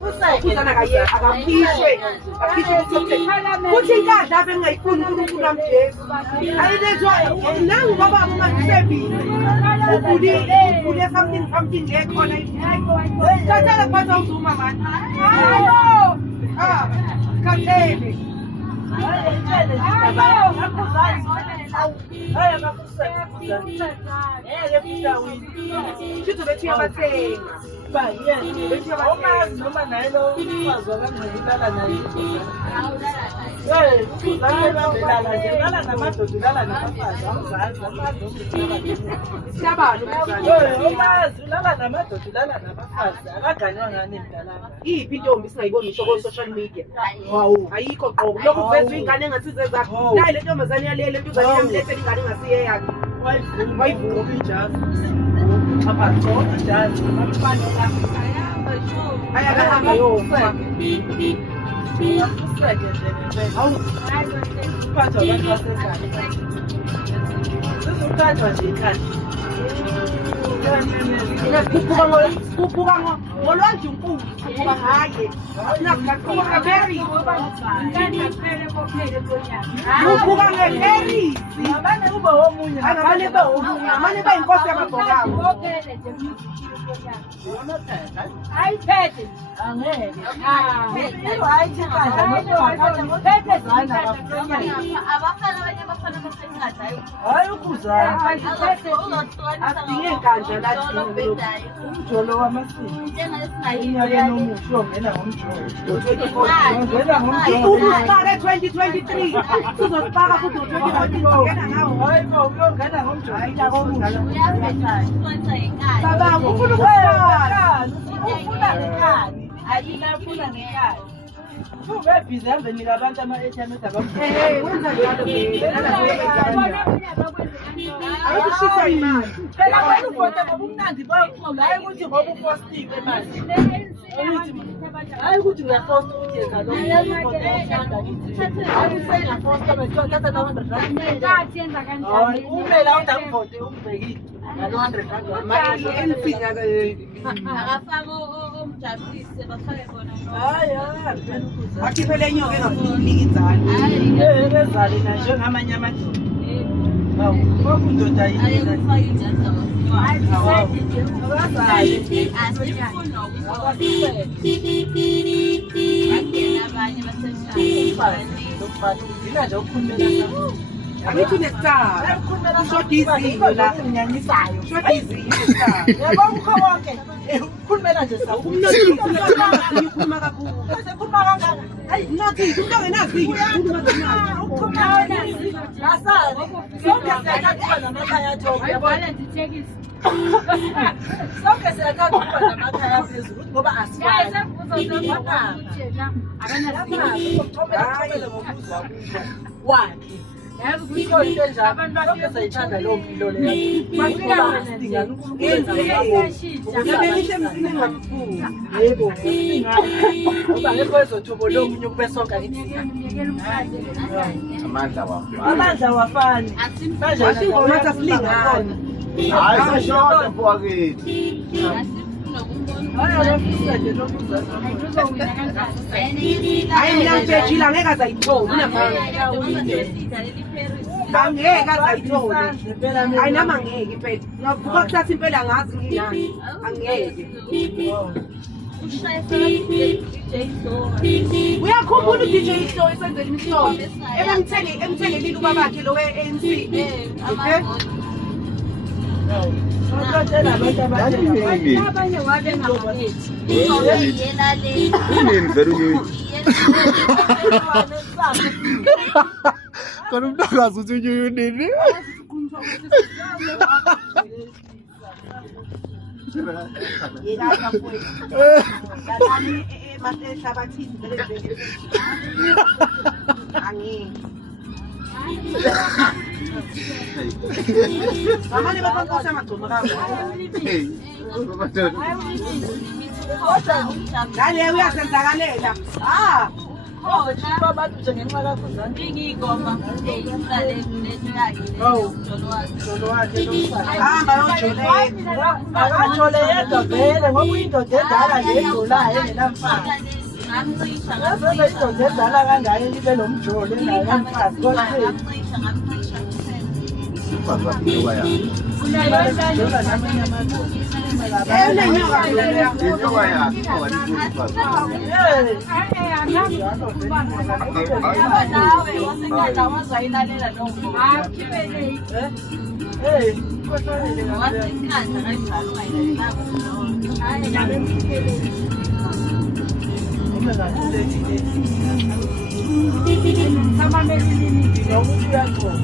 Kuzana kaye akakhishwe kuthi inkandla bengayifuni uNkulunkulu wamjesu ayilezwa nangu baba umakusebile uvule something lekhona thathela kuphatha uzuma manje kathele noma naye lo mfazi wakangqilala naye ubambelala nje lala namadoda ulala nabafazi awuzazi umazi ulala namadoda ulala nabafazi akaganwa ngani mdalana iyiphi intombi singayiboni ngisho ko-social media ayikho qobo lokhu kuvezwa ingane engasize zakho nayi le ntombazane yalele ntombazane yamlethela ingane engasiye yakhe wayivuma ijazi abagcoka ijazi abafana ayakahamba yofa uphathwa abantu basezane sizophathwa nje ikhanda kuphuka ngolwandle unkulu kuphuka ngaye kuphuka berry kuphuka ngeberries ngabane ube womunye amane bayinkosi yamabhokabo ayiphethe angeke abafana abanye abafana basencadayo hayi ukuzana asidinge nkandla lathi umjolo wamasiko njengalesingayini unyakeni omusha ongena ngomjolo ubusifake 2023 sizosifaka futhi ngo-2014 ngena ngawo hayi ma uyongena ngomjolo unyaka omusha babanga ufuna ufuna ngekhali ayinafuna ngekhali ubebhizi hambenika abantu ama-ATM wenza njalo ayikushisa imali phela wena uvote ngoba umnandi bayokuxola hayi ukuthi ngoba ufostiwe manje hayi ukuthi uyafosta ukuthi yenza lokho hayi usengafosta bethatha na 100 rand hayi umela uthi angivote ungibhekile ngalo 100 rand manje emfika akafaka omjabulise bafake bona hayi akhiphele inyoka engafuni ukunika inzalo ezali na njengamanye amadoda hawu kwakundoda yini ayekufaka ijazi abanye zina nje ukukhulumela angithi unesicaba ushoda izinyo la unyanyisayo ushoda izinyo unesicaba yabo ukho wonke ukukhulumela nje sawu ukhuluma kakhulu ukhuluma kangaka hayi nothi umuntu ongenazinyo ukhuluma kancane ukhuluma nasani sonke siyathatha namakhaya athoba ayibhala ndithekisi sonke siyathatha namakhaya phezulu ngoba asifani wakhe Iko into enjalo abantu sayithanda lo mpilo leyo. Basika sidinga uNkulunkulu yabelishe emzini engamfuni yebo. Ngoba ngekho ezothobo lo munye kube sonke ithi. Amandla wafani. asingoma sasilingana Hayi sishoda mfowethu. hayi mina ngitshela angeke azayithola angeke azayithola hayi nami angeke impela ngavuka kusasa impela ngazi nginani angeke uyakhumbula uDJ Hlobo esenzela imihlobo emthengelile ubabakhe lo we-ANC abanye wabengabethi Inini vele unyuyi. Kana umntakazi uthi unyuyi nini? Ngamane babankosi amagcoma kawo ngale uyasenzakalela Shiba abantu nje ngenxa kakho zani. Ingigoma eyihlale lethu yakhe umjolo wakhe lomfana. Hamba yojole. Akajole yedwa vele ngoba uyindoda endala le edolayo engenamfazi. Ngamcisha Ngabe indoda endala kangaka ibe nomjolo engenamfazi kodwa ngamcisha. Inyoka yakhe. jola namanye amadoda. Yena inyoka leya. Inyoka yakhe. Inyoka Nawe wasenyanda wazayilalela noma. Hey, kohlonele ngabe. Wasekhanda kanjalo wayilalela. Uma ngakhulekile. Sama melini ngokuthi uyakhona.